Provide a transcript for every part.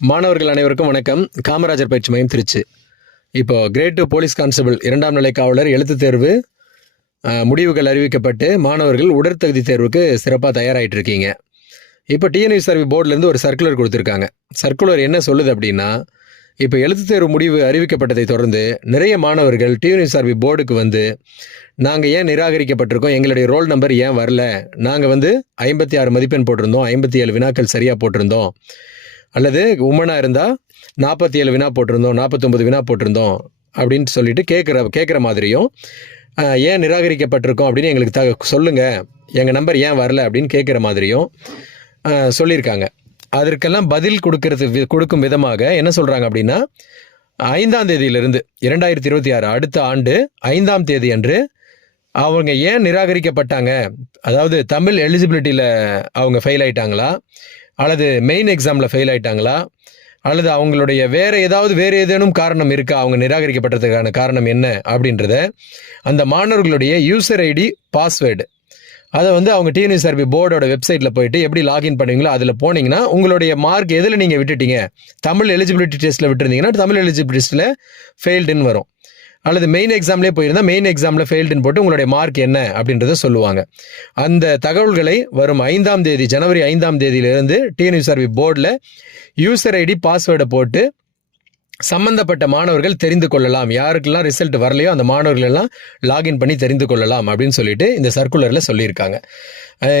மாணவர்கள் அனைவருக்கும் வணக்கம். காமராஜர் பயிற்சி மையம் திருச்சி. இப்போ கிரேட் 2 போலீஸ் கான்ஸ்டபிள் 2ஆம் நிலை காவலர் எழுத்துத் தேர்வு முடிவுகள் அறிவிக்கப்பட்டு மாணவர்கள் உடற்தகுதி தேர்வுக்கு சிறப்பாக தயாராகிட்டு இருக்கீங்க. இப்போ டிஎன்யூஎஸ்ஆர்பி போர்டிலேருந்து ஒரு சர்க்குலர் கொடுத்துருக்காங்க. சர்க்குலர் என்ன சொல்லுது அப்படின்னா, இப்போ எழுத்துத் தேர்வு முடிவு அறிவிக்கப்பட்டதை தொடர்ந்து நிறைய மாணவர்கள் டிஎன்யூஎஸ்ஆர்பி போர்டுக்கு வந்து நாங்கள் ஏன் நிராகரிக்கப்பட்டிருக்கோம், எங்களுடைய ரோல் நம்பர் ஏன் வரல, நாங்கள் 56 மதிப்பெண் போட்டிருந்தோம், 57 வினாக்கள் சரியாக போட்டிருந்தோம், அல்லது உமனாக இருந்தால் 47 வினா போட்டிருந்தோம், 49 வினா போட்டிருந்தோம் அப்படின்னு சொல்லிட்டு கேட்குற மாதிரியும், ஏன் நிராகரிக்கப்பட்டிருக்கோம் அப்படின்னு எங்களுக்கு சொல்லுங்கள், எங்கள் நம்பர் ஏன் வரல அப்படின்னு கேட்குற மாதிரியும் சொல்லியிருக்காங்க. அதற்கெல்லாம் பதில் கொடுக்கும் விதமாக என்ன சொல்கிறாங்க அப்படின்னா, 5ஆம் தேதியிலிருந்து 2026 அடுத்த ஆண்டு 5ஆம் தேதி அன்று அவங்க ஏன் நிராகரிக்கப்பட்டாங்க, அதாவது தமிழ் எலிஜிபிலிட்டியில் அவங்க ஃபெயில் ஆயிட்டாங்களா, அல்லது மெயின் எக்ஸாமில் ஃபெயில் ஆயிட்டாங்களா, அல்லது அவங்களுடைய வேறு ஏதேனும் காரணம் இருக்கா, அவங்க நிராகரிக்கப்பட்டதுக்கான காரணம் என்ன அப்படின்றத அந்த மாணவர்களுடைய யூசர் ஐடி பாஸ்வேர்டு அதை அவங்க டிஎன்யூஎஸ்ஆர்பி போர்டோட வெப்சைட்டில் போயிட்டு எப்படி லாகின் பண்ணுவீங்களோ அதில் போனீங்கன்னா உங்களுடைய மார்க் எதில் நீங்கள் விட்டுட்டீங்க, தமிழ் எலிஜிபிலிட்டி டெஸ்ட்டில் விட்டுருந்தீங்கன்னா தமிழ் எலிஜிபிலிட்டி டெஸ்ட்டில் ஃபெயில்டுன்னு வரும், அல்லது மெயின் எக்ஸாம்லேயே போயிருந்தால் மெயின் எக்ஸாமில் ஃபெயில்டுன்னு போட்டு உங்களுடைய மார்க் என்ன அப்படின்றத சொல்லுவாங்க. அந்த தகவல்களை வரும் 5ஆம் தேதி ஜனவரி 5ஆம் தேதியிலிருந்து டிஎன்யூஎஸ்ஆர்பி போர்டில் யூசர் ஐடி பாஸ்வேர்டை போட்டு சம்பந்தப்பட்ட மாணவர்கள் தெரிந்து கொள்ளலாம். யாருக்கெல்லாம் ரிசல்ட் வரலையோ அந்த மாணவர்கள் எல்லாம் லாகின் பண்ணி தெரிந்து கொள்ளலாம் அப்படின்னு சொல்லிட்டு இந்த சர்க்குலரில் சொல்லியிருக்காங்க.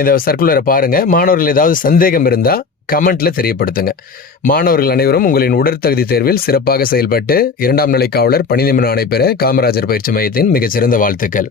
இந்த சர்க்குலரை பாருங்கள். மாணவர்கள் ஏதாவது சந்தேகம் இருந்தால் கமெண்ட்டில் தெரியப்படுத்துங்க. மாணவர்கள் அனைவரும் உங்களின் உடற்தகுதி தேர்வில் சிறப்பாக செயல்பட்டு 2ஆம் நிலை காவலர் பணி நியமன ஆணை பெற காமராஜர் பயிற்சி மையத்தின் மிகச்சிறந்த வாழ்த்துக்கள்.